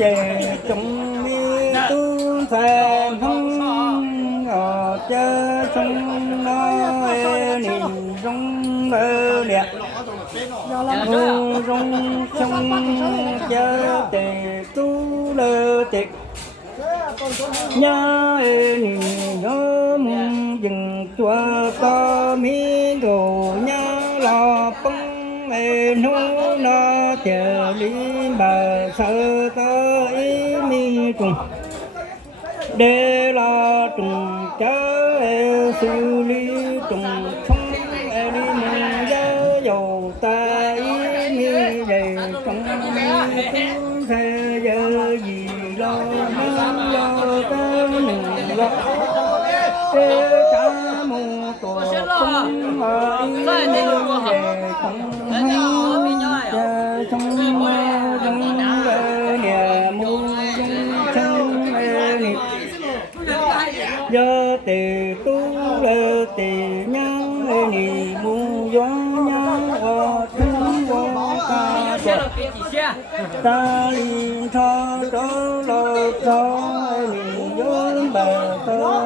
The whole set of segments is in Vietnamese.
về trong mi tu thèm hông ở chơi trong đó niềm rong lơ đẹp rong trong chơi tề tu lơ tề nhớ niềm nhớ dừng tua to mi đồ nhớ lo bông nô nó chờ lý bà sơ tơ ý mi trùng để lo trùng chớ xử lý trùng không đi mừng gió dầu ta ý mi đầy trong cũng thế giờ gì lo lo ta đừng lo để cả một tổ không ở ý về không trong nhà muôn trong giờ từ tu lơ từ nhang nì muôn gió nhang ở thương vô ta liên tho đó lo cho nì gió bà tơ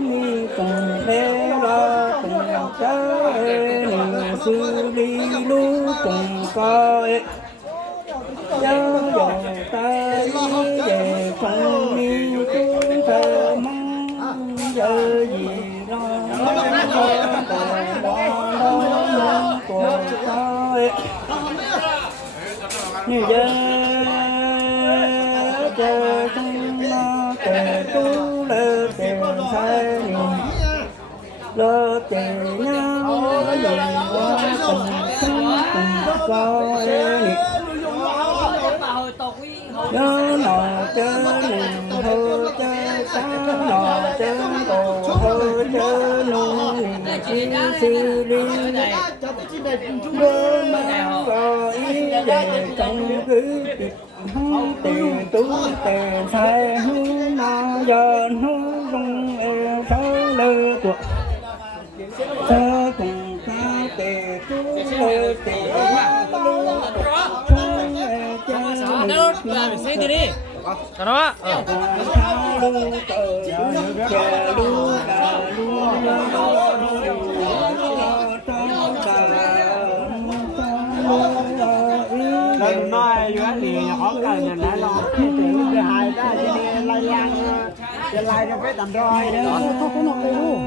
mi cùng để lo cùng cha nì xử lý lu cùng coi giáo dòng ta về trong mi tu thơ mong giờ gì lo của coi như giờ chờ trong lo tề tu lơ tề sai lơ tề nhau dòng qua tình coi nhớ nọ chớ niềm hơ chớ sáng nọ chớ cổ hơ chớ nung niềm chi sư đi bơ mang gọi về trong cứ tịch hông tiền tú tề sai hương na giờ hương rung sơ lơ tuột sơ cùng ta tề tú lơ tề Saya diri. Kenapa? Lần nói với thì khó cần là đã lo cái chuyện thứ hai đó cho nên lai lang cho lai cho phải tầm rồi đó không có nộp đầy đủ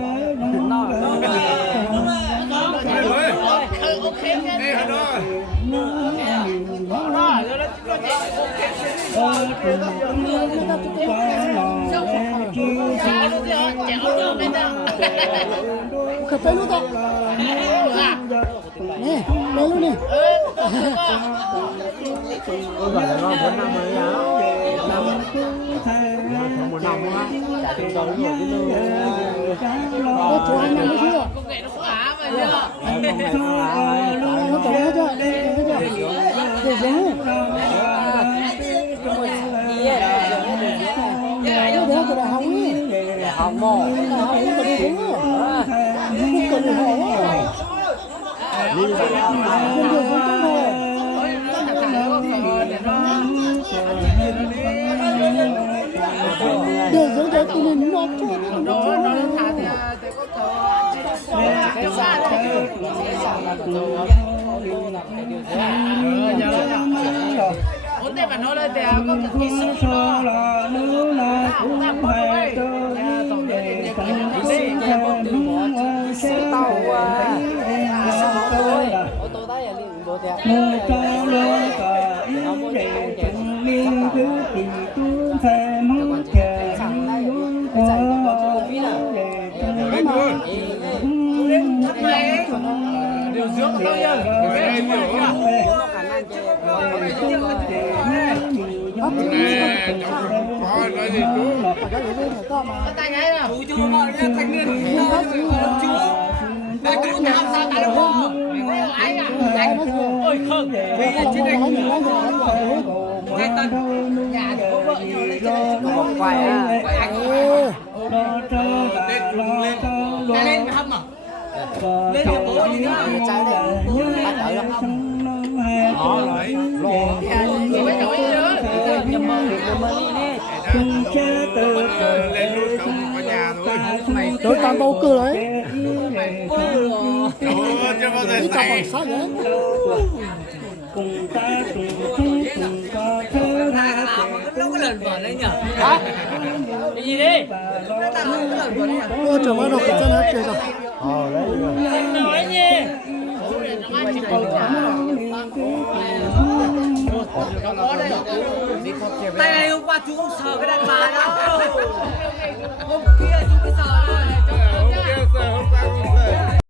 cà phê luôn không? Nè, lấy luôn nè. Tôi gọi là 4 năm rồi á. Một năm á. Chạy tôi rồi cái Ủa, chú anh ăn chưa? Nó chạy hết chưa? Để giá. Nó để cái hồng đi. Hồng mồ. Hồng đi đi đúng rồi. Không cần hồng á. Đi ra đâu mà. Không được không trong hồ. Để giữ cho tụi mình nó cho nó thả thì Ổn định mà nói lên thì có cái sự điều dưỡng của tôi ơi. Tay ngay nào. Chú gọi lên thanh niên. Chú. Đây chú làm sao ta được không? Anh à, anh ơi không. Vì chiến tranh. Nghe tân. Nhà thì có vợ nhiều lên cho quay à. Quay anh. Lên lên hâm à? Lên thì bố đi nữa. Trái đây. Bắt đợi không? Đó rồi. Lò. Mấy cậu ấy nữa. chung cha tơ Rồi tam bầu cử đấy. chưa bao giờ Đi tập bằng sát đấy. cùng ta cùng có thơ tha Nó có lần vào đấy nhở? Cái gì đi? Ôi trời ơi, nó phải chân hết kìa rồi. Nói gì? Tay này hôm qua chú không sờ cái đàn bà đâu. Hôm kia chú cứ sờ đây.